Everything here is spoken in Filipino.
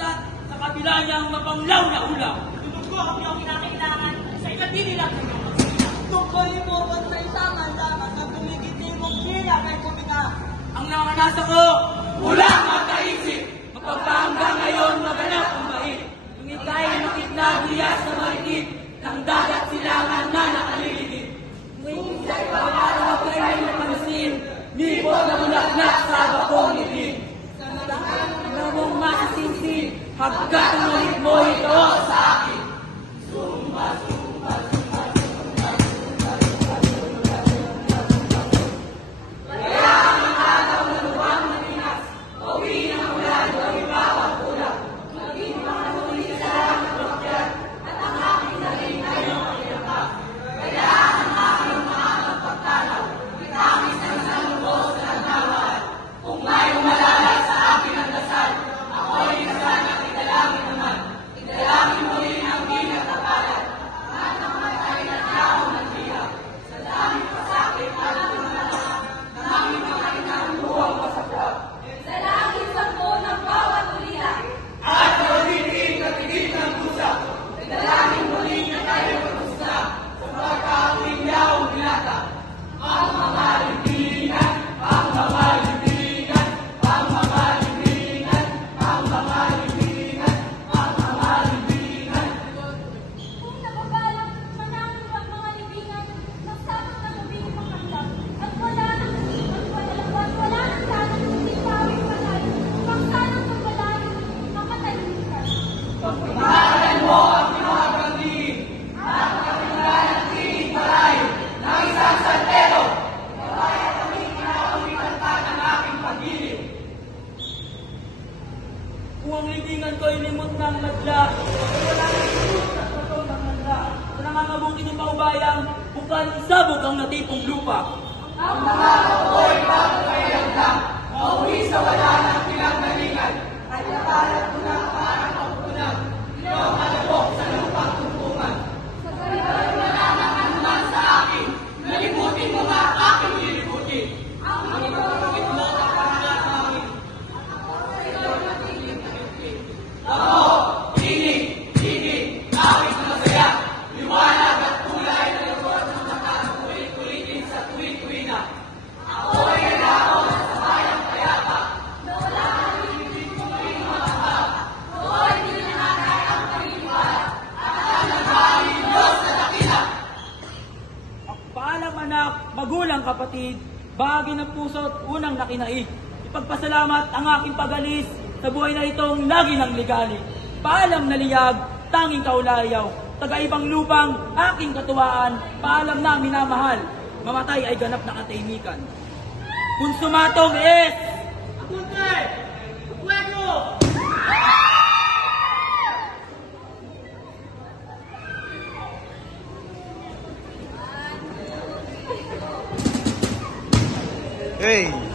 balikat sa kabila niyang mapanglaw na ulam. Tunog ko ang iyong kinakailangan sa ikatili lang ng iyong Tungkulin mo ba sa isang andaman na tumigiting mong sila kay kumina? Ang nanganasa ko, ulang makaisip. Mapagpahanggang ngayon maganap ang bahid. Yung ika'y nakitnaguya sa marikit ng dagat silangan na nakaliligid. Ngunit ika'y pag-araw kayo napansin, nipot na bulaklak sa bakong itin. Na mong masisinsin, hagkat ang ulit mo ito sa akin. Sumba, sumba, sumba, sumba, sumba, sumba, sumba, sumba, sumba. Kaya ang araw na luwang na tinas, pauwi ng ulan, gawin bawat ulan. Maging mga huli sa lang na bakyan, at ang aking daling ngayong pagkakap. Kaya ang aking mga magpagtanaw, itangis ng isang lubos na nagnawan. Kung may umalala sa akin ang dasal, ako'y nasana idalangin naman. Idalangin mo rin ang pinagkapalat. At ang matay na tao ng tiyak. Sa dami pasakit at pumalaman, dami mga inaluwang masakit. Sa langit lang po ng bawat ulila. At maliging katigil ng pusa. Idalangin mo rin na tayo magpusta. Sa pagkakawing yaong binata. Ang mga libingan, ang mga libingan, ang mga libingan, ang mga libingan, ang mga libingan. Kung nababalang manangin ang mga libingan, nagsasok na gabing makandag. At wala nang sana kundi tawing patay. Kung sanang pagpalayo, makatayukan. Pagpamahalan mo ang pinakagang diin at kapingan ng tingin palay ng isang santero. Kaya kami kinakawikalta ng aking pag-ibig. Kung ang libingan ko'y limot ng madla, ay wala nang limot sa patong ng madla. Sa nangangabukin ng paubayang, bukan isabog ang natipong lupa. Ang mga kapoy pagkakailan lang, mauwi sa wala ng pinagnalingan. Ay nakalat ko na parang pagpunang, iyong alabok sa lupang tumpungan. Sa gawin Wala nang anuman sa akin, nalimutin mo nga aking lilibutin. Ang ipagpagit mo ang pangalan sa akin. Ako, tinig, awit na masaya, liwanag at kulay na lubos ng mata na kulit-kulitin sa tuwing-tuwi na. Ako'y nalaon sa bayang payapa, na wala kang ibig tuloy mataba. Noon, dinahakay ang paniniwala. ang naghaling Diyos na dakila. Paalam anak, magulang kapatid, bahagi ng puso't unang nakinaig. Ipagpasalamat ang aking pag-alis sa buhay na itong lagi ng ligali. Paalam na liyag, tanging kaulayaw, taga-ibang lupang aking katuwaan, paalam na minamahal, mamatay ay ganap na katahimikan. Konsumatong es! Apunte! Fuego! Hey!